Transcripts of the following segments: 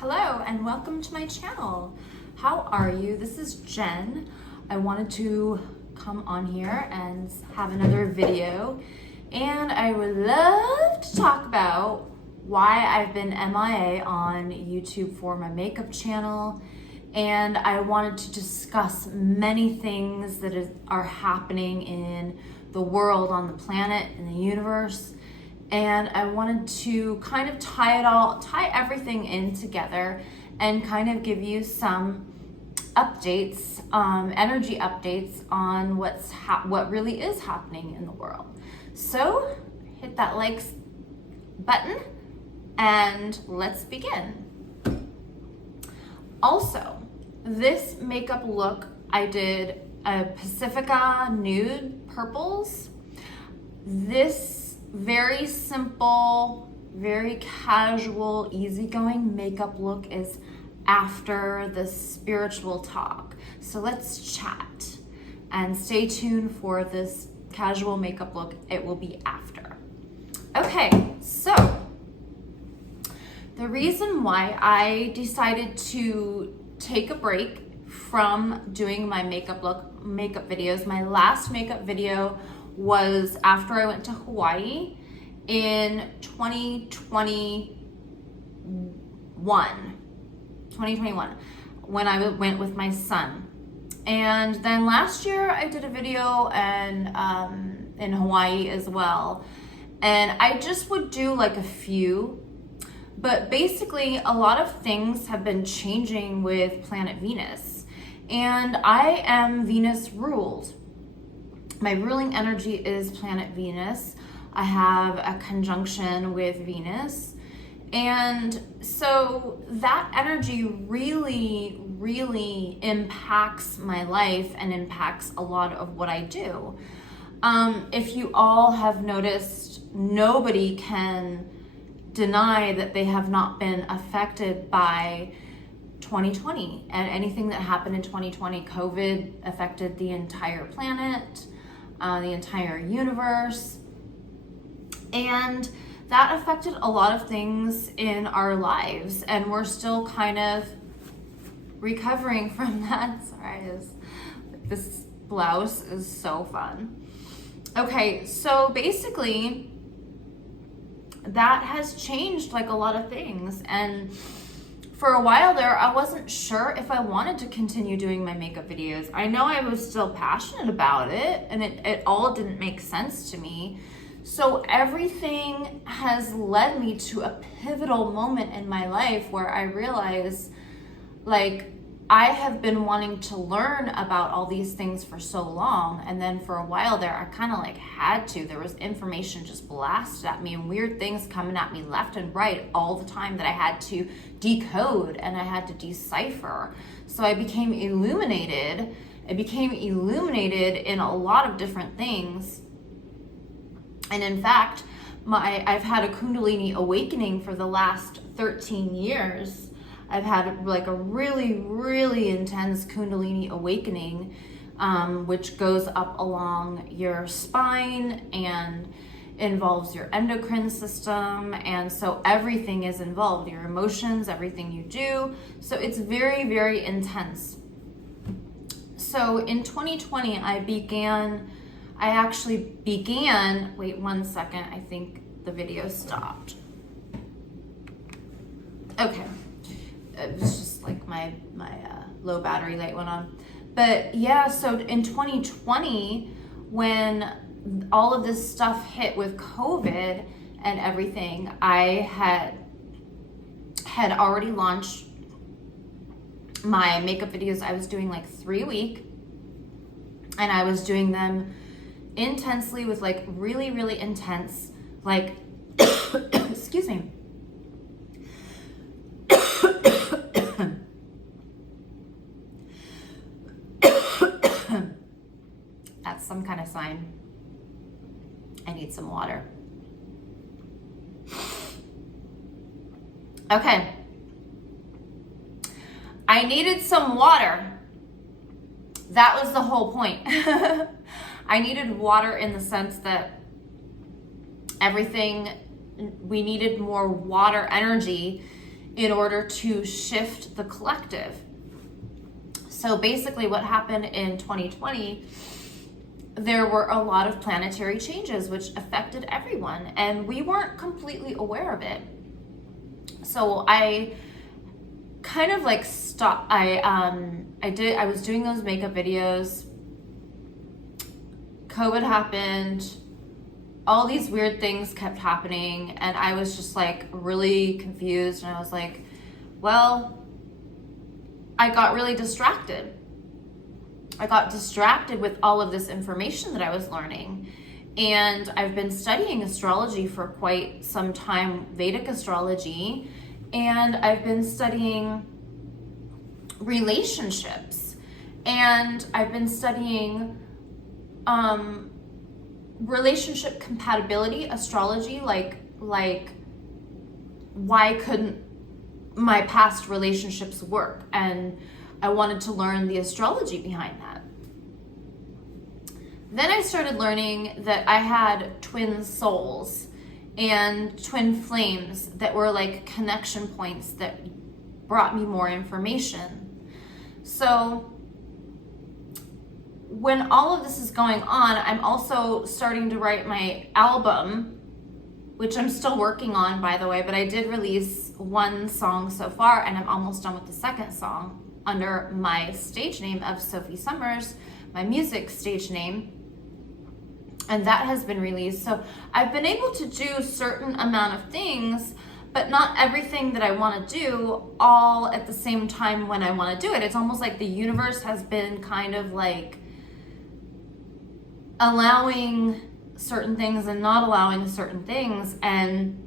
Hello and welcome to my channel. How are you? This is Jen. I wanted to come on here and have another video, and I would love to talk about why I've been MIA on YouTube for my makeup channel, and I wanted to discuss many things that are happening in the world, on the planet, in the universe. And I wanted to kind of tie everything in together and kind of give you some updates, energy updates on what really is happening in the world. So hit that like button and let's begin. Also, this makeup look, I did a Pacifica Nude Purples. This very simple, very casual, easygoing makeup look is after the spiritual talk. So let's chat and stay tuned for this casual makeup look. It will be after. Okay, so the reason why I decided to take a break from doing my makeup videos, my last makeup video was after I went to Hawaii in 2021, when I went with my son. And then last year I did a video and in Hawaii as well. And I just would do like a few, but basically a lot of things have been changing with planet Venus. And I am Venus ruled. My ruling energy is planet Venus. I have a conjunction with Venus. And so that energy really, really impacts my life and impacts a lot of what I do. If you all have noticed, nobody can deny that they have not been affected by 2020 and anything that happened in 2020. COVID affected the entire planet. The entire universe, and that affected a lot of things in our lives, and we're still kind of recovering from that. Sorry, this blouse is so fun. Okay, so basically that has changed like a lot of things, and for a while there, I wasn't sure if I wanted to continue doing my makeup videos. I know I was still passionate about it, and it all didn't make sense to me. So everything has led me to a pivotal moment in my life where I realized, like, I have been wanting to learn about all these things for so long, and then for a while there, I kind of like had to. There was information just blasted at me and weird things coming at me left and right all the time that I had to decode and I had to decipher. So I became illuminated. I became illuminated in a lot of different things. And in fact, I've had a Kundalini awakening for the last 13 years. I've had like a really, really intense Kundalini awakening, which goes up along your spine and involves your endocrine system. And so everything is involved, your emotions, everything you do. So it's very, very intense. So in 2020, I actually began, wait 1 second, I think the video stopped. Okay. It was just like my low battery light went on. But yeah, so in 2020, when all of this stuff hit with COVID and everything, I had already launched my makeup videos. I was doing like 3 a week, and I was doing them intensely with like really, really intense, like, excuse me. That's some kind of sign. I need some water. Okay. I needed some water. That was the whole point. I needed water in the sense that everything, we needed more water energy in order to shift the collective. So basically what happened in 2020, there were a lot of planetary changes which affected everyone, and we weren't completely aware of it. So I kind of like stopped. I was doing those makeup videos. COVID happened. All these weird things kept happening, and I was just like really confused, and I was like, well, I got really distracted. I got distracted with all of this information that I was learning. And I've been studying astrology for quite some time, Vedic astrology, and I've been studying relationships, and I've been studying relationship compatibility astrology, like why couldn't my past relationships work, and I wanted to learn the astrology behind that. Then I started learning that I had twin souls and twin flames that were like connection points that brought me more information. So when all of this is going on, I'm also starting to write my album, which I'm still working on, by the way, but I did release one song so far, and I'm almost done with the second song under my stage name of Sophie Summers, my music stage name, and that has been released. So I've been able to do a certain amount of things, but not everything that I want to do all at the same time when I want to do it. It's almost like the universe has been kind of like allowing certain things and not allowing certain things, and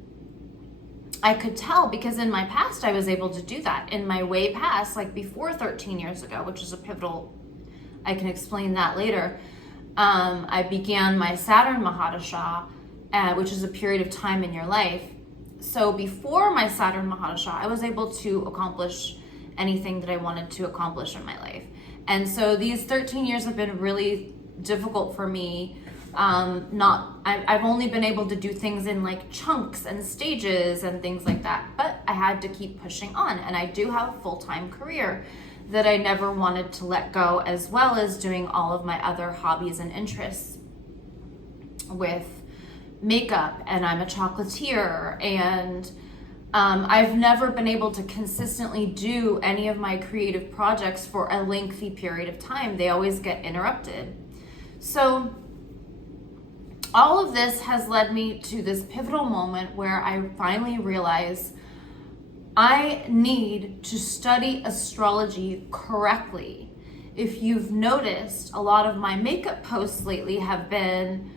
I could tell because in my past I was able to do that. In my way past, like before 13 years ago, which is a pivotal, I can explain that later, I began my Saturn Mahadasha, which is a period of time in your life. So before my Saturn Mahadasha, I was able to accomplish anything that I wanted to accomplish in my life. And so these 13 years have been really difficult for me. I've only been able to do things in like chunks and stages and things like that, but I had to keep pushing on, and I do have a full-time career that I never wanted to let go, as well as doing all of my other hobbies and interests with makeup, and I'm a chocolatier, and I've never been able to consistently do any of my creative projects for a lengthy period of time. They always get interrupted. So all of this has led me to this pivotal moment where I finally realized I need to study astrology correctly. If you've noticed, a lot of my makeup posts lately have been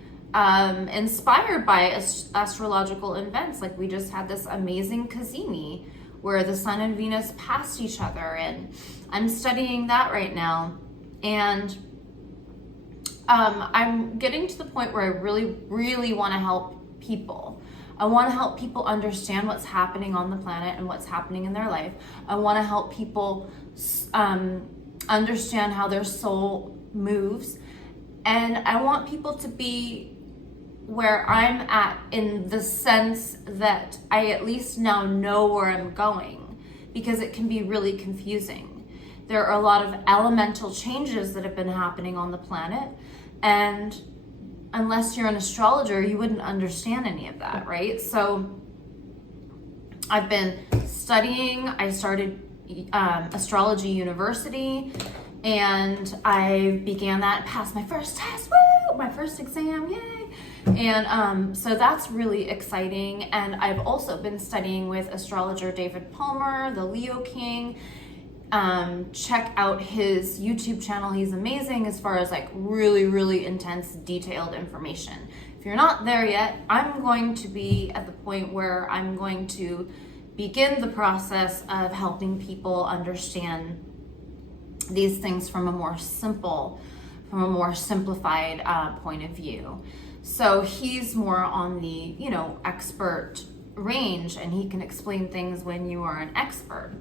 inspired by astrological events. Like we just had this amazing Kazimi where the Sun and Venus passed each other, and I'm studying that right now. And I'm getting to the point where I really, really want to help people. I want to help people understand what's happening on the planet and what's happening in their life. I want to help people understand how their soul moves. And I want people to be where I'm at, in the sense that I at least now know where I'm going, because it can be really confusing. There are a lot of elemental changes that have been happening on the planet, and unless you're an astrologer, you wouldn't understand any of that, right? So I've been studying. I started Astrology University, and I began that, passed my first test, woo, my first exam, yay. And so that's really exciting. And I've also been studying with astrologer David Palmer, the Leo King. Check out his YouTube channel. He's amazing as far as like really, really intense, detailed information. If you're not there yet, I'm going to be at the point where I'm going to begin the process of helping people understand these things from a more simplified point of view. So he's more on the, expert range, and he can explain things when you are an expert.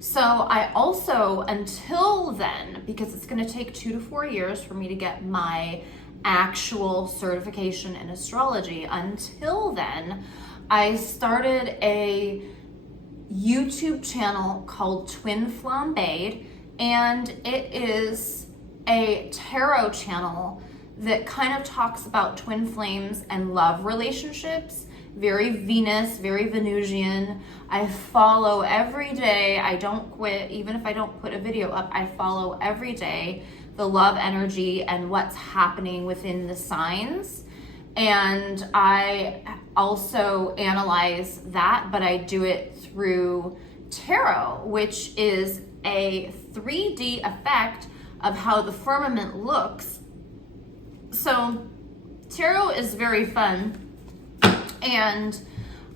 So I also, until then, because it's going to take 2 to 4 years for me to get my actual certification in astrology, until then, I started a YouTube channel called Twin Flambéed, and it is a tarot channel that kind of talks about twin flames and love relationships. Very Venus, very Venusian. I follow every day. I don't quit. Even if I don't put a video up, I follow every day the love energy and what's happening within the signs. And I also analyze that, but I do it through tarot, which is a 3D effect of how the firmament looks. So tarot is very fun, and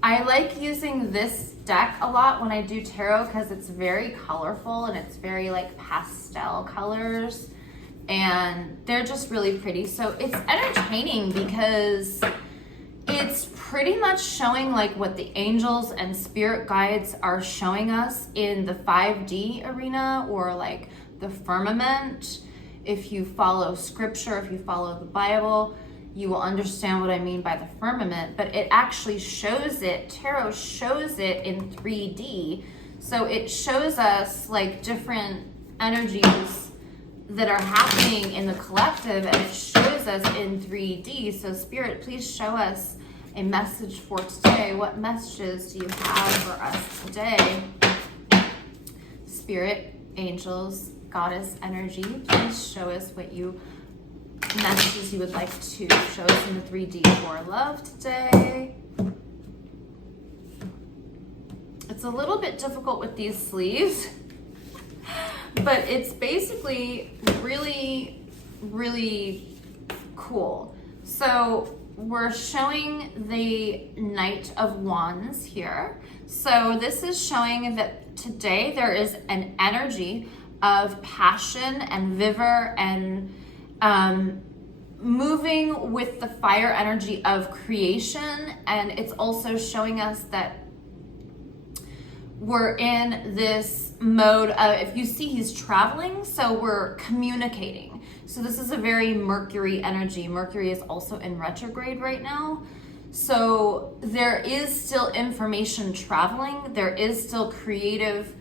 I like using this deck a lot when I do tarot because it's very colorful and it's very like pastel colors, and they're just really pretty. So it's entertaining because it's pretty much showing like what the angels and spirit guides are showing us in the 5D arena, or like the firmament. If you follow scripture, if you follow the Bible, you will understand what I mean by the firmament, but it actually shows it, tarot shows it in 3D. So it shows us like different energies that are happening in the collective, and it shows us in 3D. So Spirit, please show us a message for today. What messages do you have for us today? Spirit, angels, goddess energy, please show us what messages you would like to show us in the 3D for love today. It's a little bit difficult with these sleeves, but it's basically really, really cool. So we're showing the Knight of Wands here. So this is showing that today there is an energy of passion and vigor and moving with the fire energy of creation. And it's also showing us that we're in this mode of, if you see, he's traveling, so we're communicating. So this is a very Mercury energy. Mercury is also in retrograde right now. So there is still information traveling. There is still creative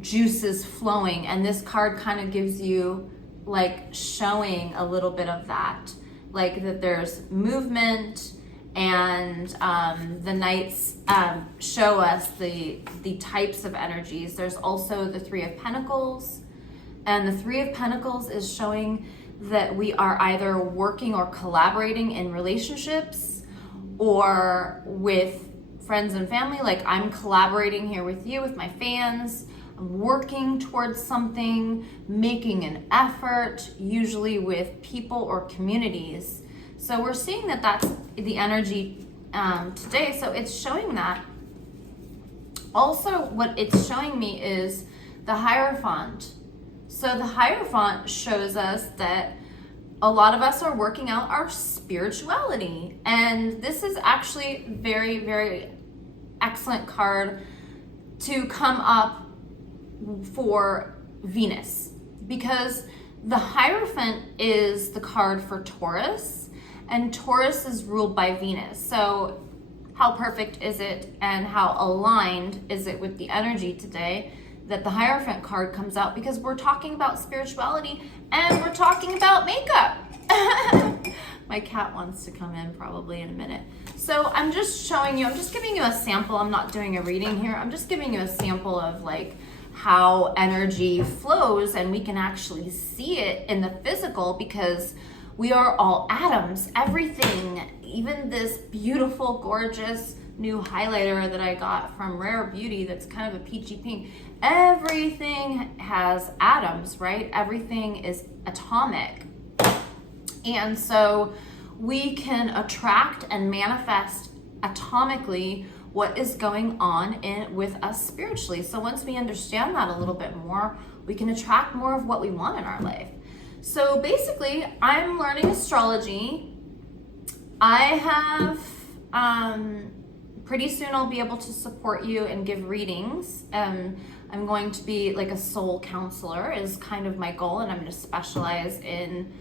juices flowing. And this card kind of gives you like showing a little bit of that, like that there's movement, and the knights show us the types of energies. There's also the Three of Pentacles, and the Three of Pentacles is showing that we are either working or collaborating in relationships or with friends and family. Like I'm collaborating here with you, with my fans. I'm working towards something, making an effort, usually with people or communities. So we're seeing that that's the energy today. So it's showing that. Also, what it's showing me is the Hierophant. So the Hierophant shows us that a lot of us are working out our spirituality. And this is actually very, very excellent card to come up for Venus, because the Hierophant is the card for Taurus, and Taurus is ruled by Venus. So how perfect is it, and how aligned is it with the energy today that the Hierophant card comes out, because we're talking about spirituality and we're talking about makeup. My cat wants to come in probably in a minute. So I'm just showing you, I'm just giving you a sample. I'm not doing a reading here. I'm just giving you a sample of like how energy flows, and we can actually see it in the physical because we are all atoms. Everything, even this beautiful, gorgeous new highlighter that I got from Rare Beauty that's kind of a peachy pink, everything has atoms, right? Everything is atomic. And so we can attract and manifest atomically what is going on with us spiritually. So once we understand that a little bit more, we can attract more of what we want in our life. So basically, I'm learning astrology. I have, pretty soon I'll be able to support you and give readings. I'm going to be like a soul counselor is kind of my goal, and I'm going to specialize in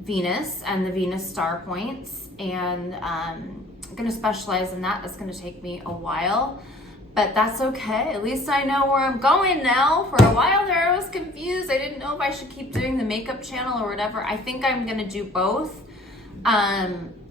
Venus and the Venus star points, and I'm going to specialize in that. That's going to take me a while, but that's okay. At least I know where I'm going now. For a while there, I was confused. I didn't know if I should keep doing the makeup channel or whatever. I think I'm gonna do both.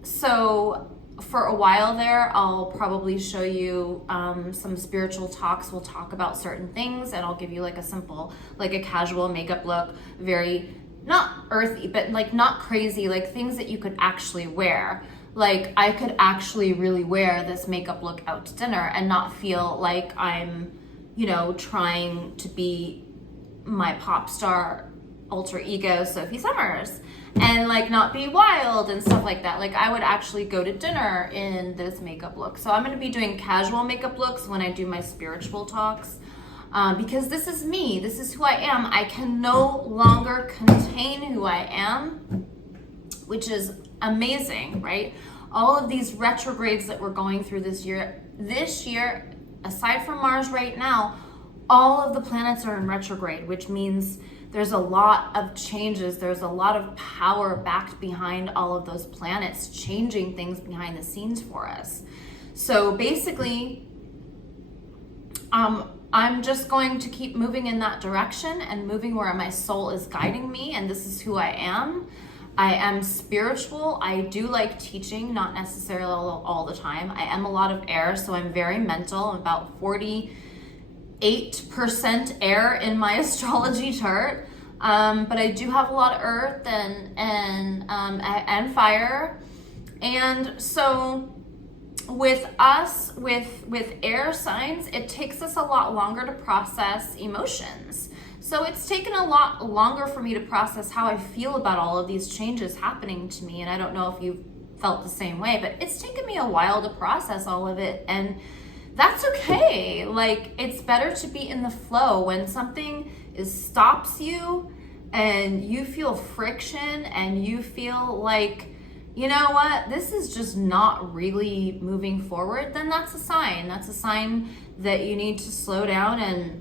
So for a while there, I'll probably show you some spiritual talks. We'll talk about certain things, and I'll give you like a simple, like a casual makeup look, very, not earthy, but like not crazy, like things that you could actually wear. Like I could actually really wear this makeup look out to dinner and not feel like I'm, you know, trying to be my pop star alter ego, Sophie Summers, and like not be wild and stuff like that. Like I would actually go to dinner in this makeup look. So I'm going to be doing casual makeup looks when I do my spiritual talks, because this is me. This is who I am. I can no longer contain who I am, which is amazing, right? All of these retrogrades that we're going through this year, aside from Mars right now, all of the planets are in retrograde, which means there's a lot of changes. There's a lot of power backed behind all of those planets, changing things behind the scenes for us. So basically, I'm just going to keep moving in that direction and moving where my soul is guiding me, and this is who I am. I am spiritual. I do like teaching, not necessarily all the time. I am a lot of air, so I'm very mental. I'm about 48% air in my astrology chart, but I do have a lot of earth and fire. And so with us, with air signs, it takes us a lot longer to process emotions. So it's taken a lot longer for me to process how I feel about all of these changes happening to me. And I don't know if you've felt the same way, but it's taken me a while to process all of it. And that's okay. Like, it's better to be in the flow. When something stops you and you feel friction and you feel like, you know what, this is just not really moving forward, then that's a sign. That's a sign that you need to slow down and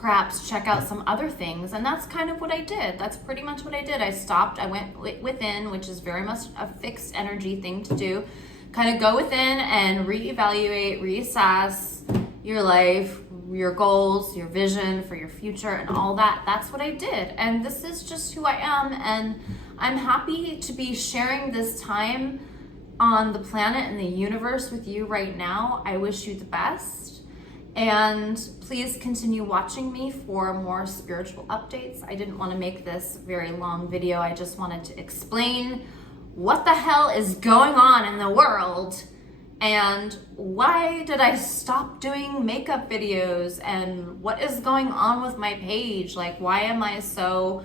perhaps check out some other things. And that's kind of what I did. That's pretty much what I did. I stopped, I went within, which is very much a fixed energy thing to do. Kind of go within and reevaluate, reassess your life, your goals, your vision for your future and all that. That's what I did. And this is just who I am. And I'm happy to be sharing this time on the planet and the universe with you right now. I wish you the best. And please continue watching me for more spiritual updates. I didn't want to make this very long video. I just wanted to explain what the hell is going on in the world and why did I stop doing makeup videos and what is going on with my page. Like, why am I still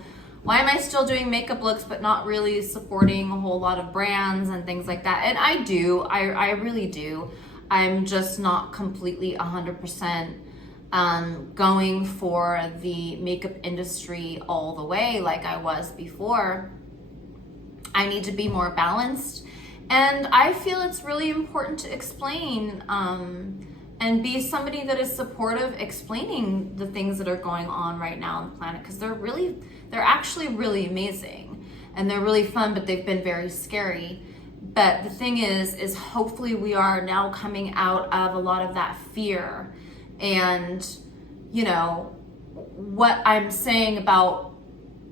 doing makeup looks but not really supporting a whole lot of brands and things like that? And I do, I really do. I'm just not completely 100% going for the makeup industry all the way like I was before. I need to be more balanced. And I feel it's really important to explain and be somebody that is supportive, explaining the things that are going on right now on the planet, because they're actually really amazing and they're really fun, but they've been very scary. But the thing is hopefully we are now coming out of a lot of that fear. And, you know, what I'm saying about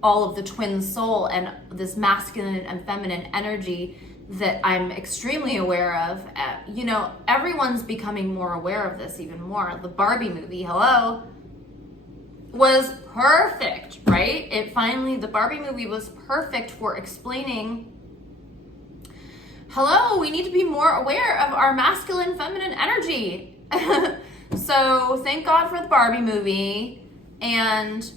all of the twin soul and this masculine and feminine energy that I'm extremely aware of, you know, everyone's becoming more aware of this even more. The Barbie movie, hello, was perfect, right? The Barbie movie was perfect for explaining, hello, we need to be more aware of our masculine, feminine energy. So thank God for the Barbie movie. And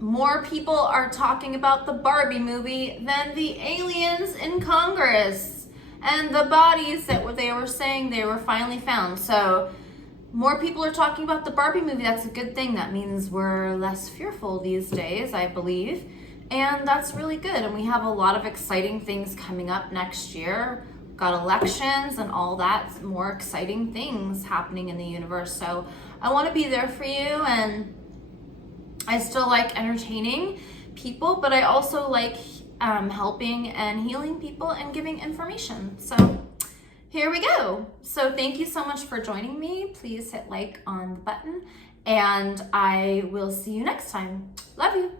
more people are talking about the Barbie movie than the aliens in Congress and the bodies that they were saying they were finally found. So more people are talking about the Barbie movie. That's a good thing. That means we're less fearful these days, I believe. And that's really good. And we have a lot of exciting things coming up next year. We've got elections and all that, more exciting things happening in the universe. So I want to be there for you. And I still like entertaining people, but I also like helping and healing people and giving information. So here we go. So thank you so much for joining me. Please hit like on the button, and I will see you next time. Love you.